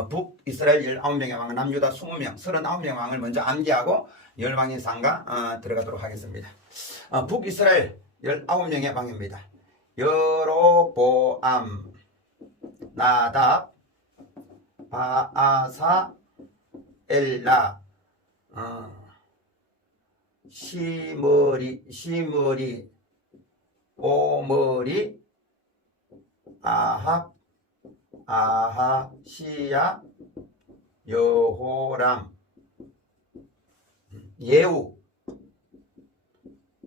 어, 북이스라엘 19명의 왕, 남유다 20명, 39명의 왕을 먼저 암기하고 열왕의 상가 어, 들어가도록 하겠습니다. 어, 북이스라엘 19명의 왕입니다. 여로보암, 나답, 바아사, 엘라, 어, 시머리, 시머리, 오머리, 아합, 아하시야, 여호람, 예우,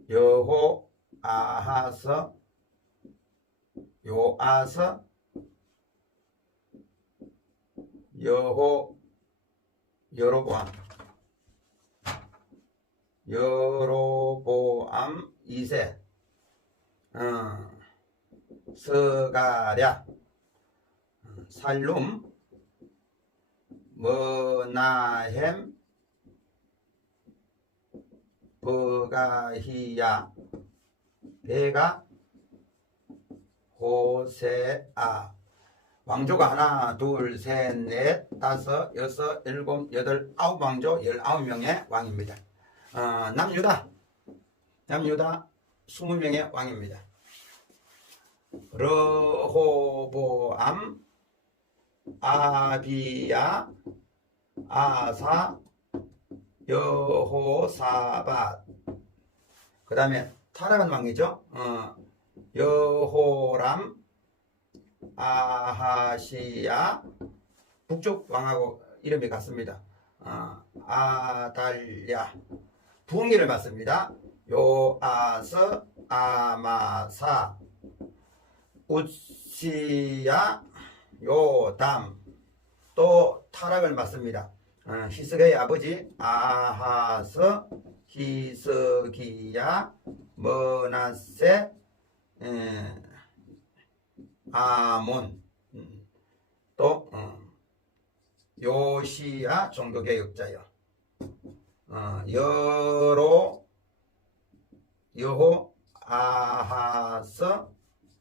여호, 아하서, 요아서, 여호, 여로보암, 여로보암 2세, 어, 서가랴, 살룸, 머나햄, 버가히야, 베가, 호세아. 왕조가 하나, 둘, 셋, 넷, 다섯, 여섯, 일곱, 여덟, 아홉 왕조, 열아홉 명의 왕입니다. 어, 남유다, 남유다 20명의 왕입니다. 르호보암, 아비야, 아사, 여호사밧. 그 다음에 타락한 왕이죠. 어, 여호람, 아하시야, 북쪽 왕하고 이름이 같습니다. 어, 아달랴, 부흥기를 받습니다. 요아서, 아마사, 우시야, 요담, 또 타락을 맞습니다. 어, 히스기야의 아버지 아하스, 히스기야, 머나세, 에, 아몬, 음, 또 어, 요시야 종교개혁자요. 어, 여로, 여호, 아하스,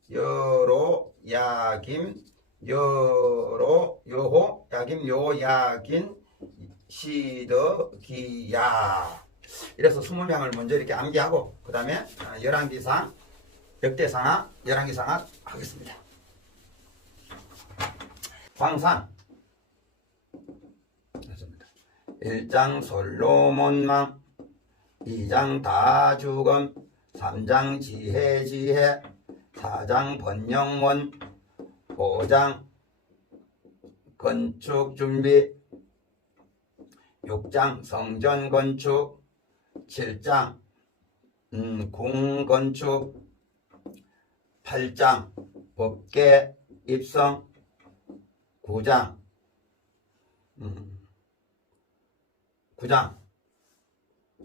여로, 야김, 여로, 여호, 야김, 요야긴, 시더기야. 이래서 20명을 먼저 이렇게 암기하고, 그 다음에 열왕기상, 역대상하, 열왕기상하 하겠습니다. 됐습니다. 1장 솔로몬망, 2장 다주검, 3장 지혜지혜, 4장 번영원, 5장 건축 준비, 6장 성전 건축, 7장 음, 궁 건축, 8장 법계 입성, 9장 음, 9장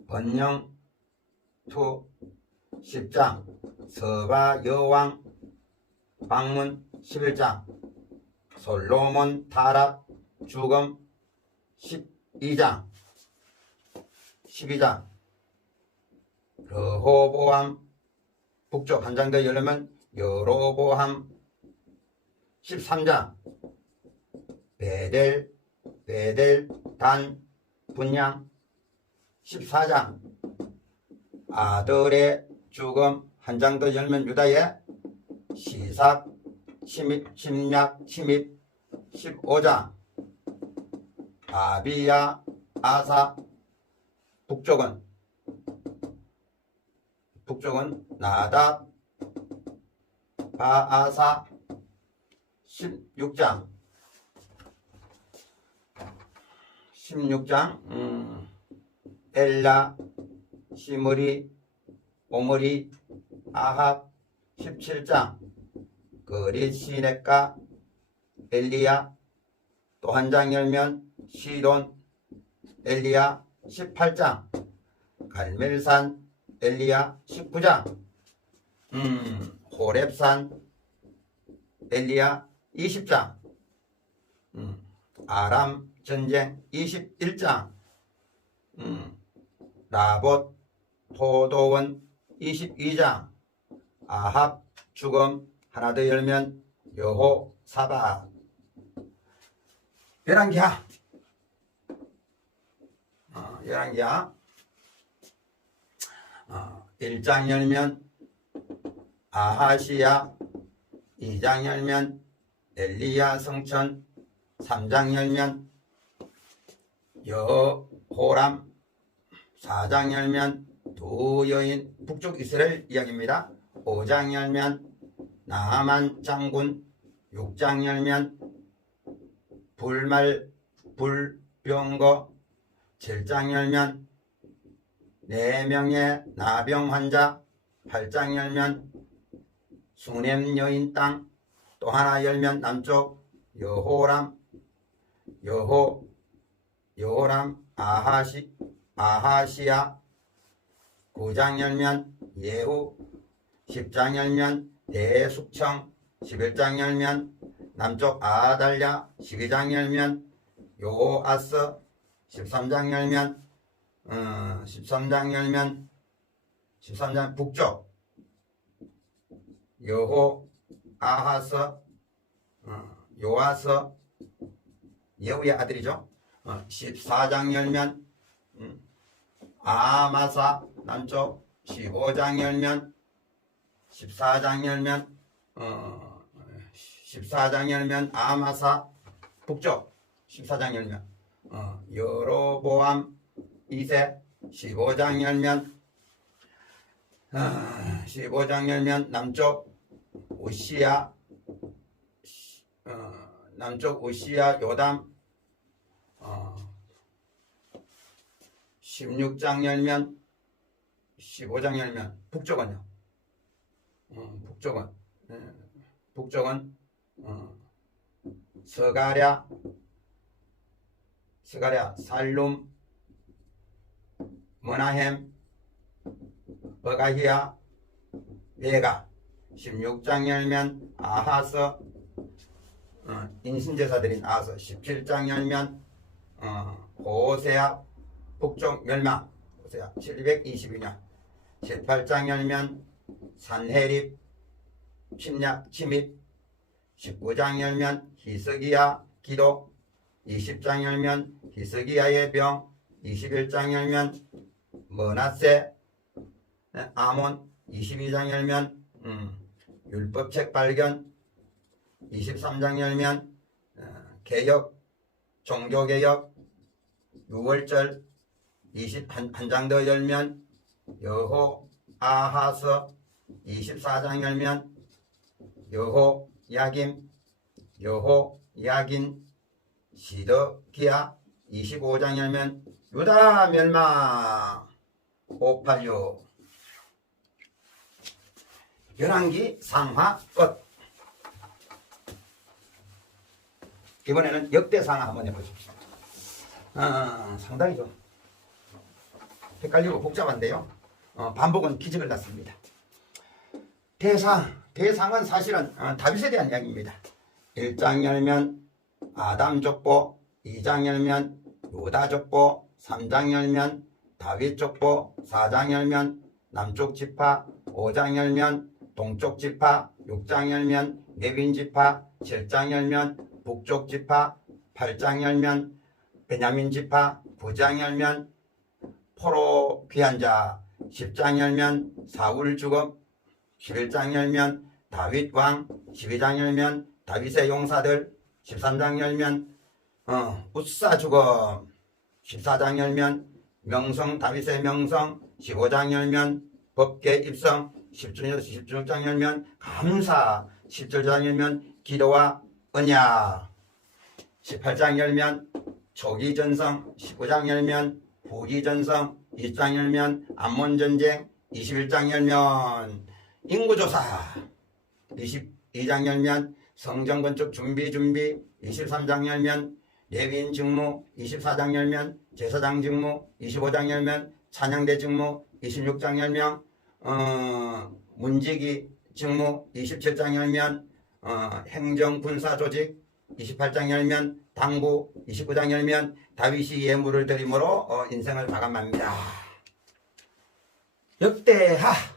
번영 투 10장 서바 여왕 방문 11장. 솔로몬 타락 죽음. 12장. 12장. 러호보암. 북쪽 한 장 더 열려면 여로보암. 13장. 베델 베델 단 분양. 14장. 아들의 죽음. 한 장 더 열면 유다의 시삭 침입 침략 침입 15장. 아비야 아사 북쪽은? 북쪽은 나답 바아사. 16장. 16장 음, 엘라 시므리 오므리 아합 17장 그리 시네가 엘리야 또 한 장 열면 시돈 엘리야 18장 갈멜산 엘리야 19장 음, 호렙산 엘리야 20장 음, 아람 전쟁 21장 음, 라봇 포도원 22장 아합 죽음 하나 더 열면 여호 사바 열왕기하. 어, 열왕기하. 어, 1장 열면 아하시야 2장 열면 엘리야 성천 3장 열면 여호람 4장 열면 두 여인 북쪽 이스라엘 이야기입니다. 5장 열면 나만 장군 6장 열면 불말 불병거 7장 열면 4명의 나병 환자 8장 열면 수냄 여인 땅 또 하나 열면 남쪽 여호람 여호 여호람 아하시 아하시야. 9장 열면 예후 10장 열면 대숙청 11장 열면 남쪽 아달랴 12장 열면 요아스 13장 열면 어, 13장 열면 13장 북쪽. 여호 아하스 어, 요아스 예후의 아들이죠. 어, 14장 열면 음, 아마사 남쪽 15장 열면 14장 열면 어, 14장 열면 아마사 북쪽. 14장 열면 어, 여로보암 2세. 15장 열면 어, 15장 열면 남쪽 우시야 어, 남쪽 우시야 요담. 어, 16장 열면 15장 열면 북쪽은요 어, 북쪽은 예, 북쪽은 어, 서가랴 스가랴, 살룸, 머나햄, 버가히야, 베가. 16장 열면 아하스 어, 인신제사들인 아하스 17장 열면 어, 호세아 북쪽 멸망. 호세아 722년. 18장 열면 산헤립 침략 침입. 19장 열면 히스기야 기도 20장 열면 히스기야의 병. 21장 열면 머나세 아몬 22장 열면 음, 율법책 발견. 23장 열면 어, 개혁 종교개혁. 6월절 21장 더 열면 여호 아하스 24장 열면 여호 야김 여호 야긴 시더기야 25장 열면 유다 멸망. 586 열왕기 상하 끝 이번에는 역대 상하 한번 해보십시오. 어, 상당히 좀 헷갈리고 복잡한데요. 어, 반복은 기적을 낳습니다 대상 대상은 사실은 어, 다윗에 대한 이야기입니다 1장 열면 아담 족보 2장 열면 유다 족보 3장 열면 다윗 족보 4장 열면 남쪽 지파 5장 열면 동쪽 지파 6장 열면 레빈 지파 7장 열면 북쪽 지파 8장 열면 베냐민 지파 9장 열면 포로 귀한 자 10장 열면 사울 죽음 11장 열면 다윗 왕 12장 열면 다윗의 용사들 13장 열면 어, 우사 죽음 14장 열면 명성 다윗의 명성 15장 열면 법계 입성 10중, 16장 열면 감사 17장 열면 기도와 언약 18장 열면 초기 전성 19장 열면 후기 전성 20장 열면 암몬 전쟁 21장 열면 인구조사 22장 열면 성전 건축 준비 준비 23장 열면 예비인 직무 24장 열면 제사장 직무 25장 열면 찬양대 직무 26장 열면 어, 문지기 직무 27장 열면 어, 행정 군사 조직 28장 열면 당부 29장 열면 다윗이 예물을 드림으로 어, 인생을 마감합니다. 역대하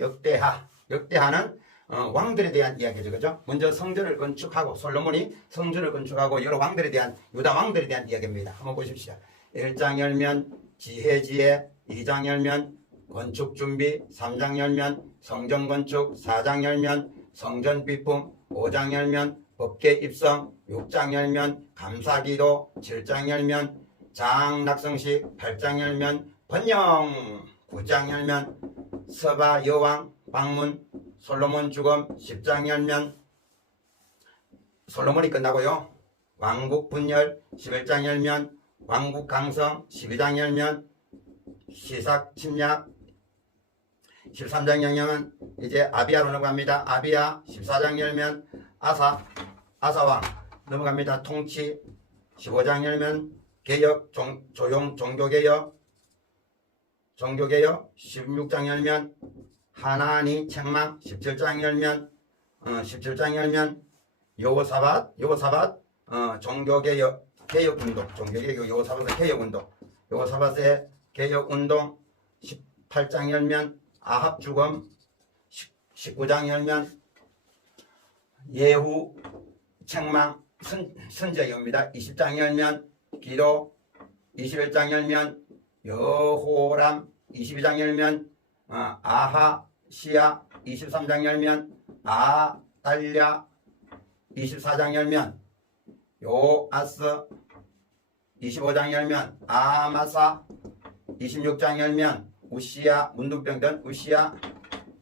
역대하 역대하는 어, 왕들에 대한 이야기죠. 그죠? 먼저 성전을 건축하고 솔로몬이 성전을 건축하고 여러 왕들에 대한 유다 왕들에 대한 이야기입니다. 한번 보십시오. 1장 열면 지혜지혜 2장 열면 건축 준비 3장 열면 성전 건축 4장 열면 성전 비품 5장 열면 법계 입성 6장 열면 감사기도 7장 열면 장락성식 8장 열면 번영 9장 열면 서바 여왕 방문 솔로몬 죽음 10장 열면 솔로몬이 끝나고요. 왕국 분열 11장 열면. 왕국 강성 12장 열면. 시삭 침략. 13장 열면 이제 아비아로 넘어갑니다. 아비아 14장 열면. 아사 아사왕 넘어갑니다. 통치 15장 열면. 개혁 종, 조용 종교개혁 종교개혁 16장 열면 하나니 책망 17장 열면 어, 17장 열면 요사밭 요사밭 어, 종교개혁 개혁운동 종교개혁 요사밭의 개혁운동. 요사밭의 개혁운동 18장 열면 아합 죽음 19장 열면 예후 책망 선, 선제입니다. 20장 열면 기도 21장 열면 여호람 22장 열면 어, 아하 시야 23장 열면 아달랴 24장 열면 요아스 25장 열면 아마사 26장 열면 우시야 문둥병든 우시야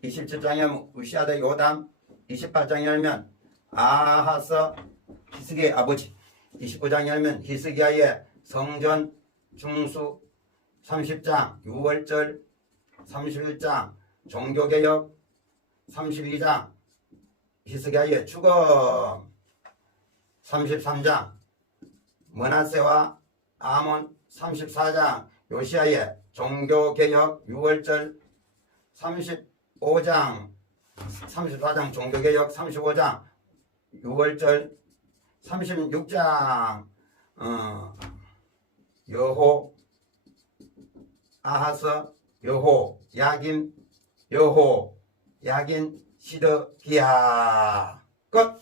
27장 열면 우시야 대 요담 28장 열면 아하스 히스기의 아버지. 29장 열면 히스기야의 성전 중수 30장 6월절. 31장 종교개혁. 32장 히스기야의 죽음. 33장 머나세와 아몬. 34장 요시아의 종교개혁 6월절. 35장 34장 종교개혁. 35장 6월절. 36장 어, 여호 아하스 여호 야긴 여호 야긴 시드기야. 끝.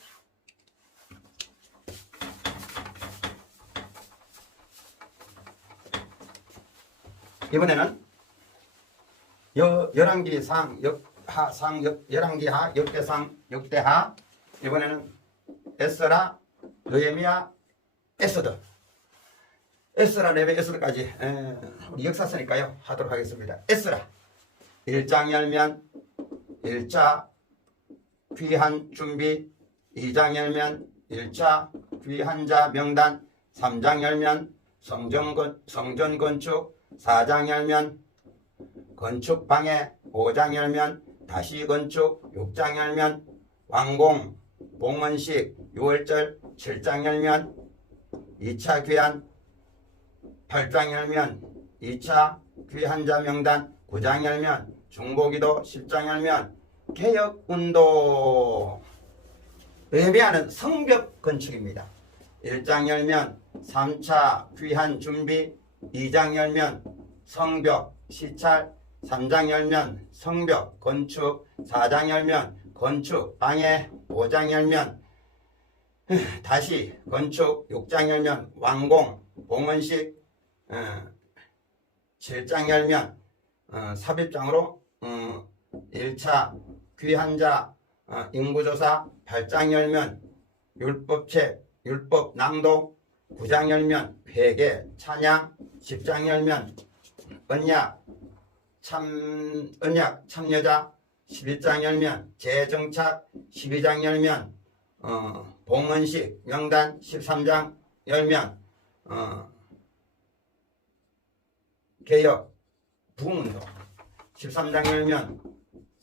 이번에는 여, 열왕기상 역하상 역, 열왕기하 역대상 역대하. 이번에는 에스라 느헤미야 에스더 에스라 레베 에스더까지. 에, 우리 역사서니까요. 하도록 하겠습니다. 에스라. 1장 열면 1차 귀한 준비 2장 열면 1차 귀한 자 명단 3장 열면 성전, 건, 성전 건축 4장 열면 건축 방해 5장 열면 다시 건축 6장 열면 완공 봉헌식 6월절 7장 열면 2차 귀한 8장 열면 2차 귀한자 명단 9장 열면 중보기도 10장 열면 개혁운동 의미하는 성벽 건축입니다. 1장 열면 3차 귀한 준비 2장 열면 성벽 시찰 3장 열면 성벽 건축 4장 열면 건축 방해 5장 열면 다시 건축 6장 열면 완공 봉헌식 어, 7장 열면 어, 삽입장으로 어, 1차 귀한자 어, 인구조사 8장 열면 율법책 율법 낭독 9장 열면 회개 찬양 10장 열면 언약 참 언약 참여자 11장 열면 재정착 12장 열면 어, 봉헌식 명단 13장 열면 어, 개혁 부흥운동 13장 열면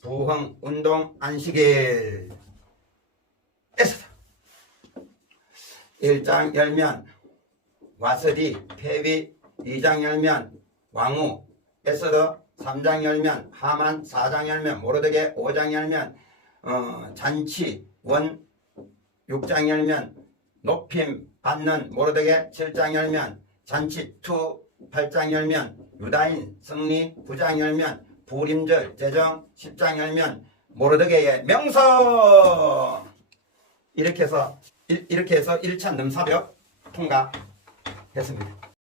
부흥운동 안식일. 에서다. 1장 열면 와서리 폐위. 2장 열면 왕후. 에서더 3장 열면 하만. 4장 열면 모로데게. 5장 열면 어, 잔치 원. 6장 열면 높임 받는 모로데게. 7장 열면 잔치 투. 8장 열면 유다인 승리 9장 열면 부림절 제정 10장 열면 모르드게의 명성 이렇게 해서 일- 이렇게 해서 1차 넘사벽 통과했습니다.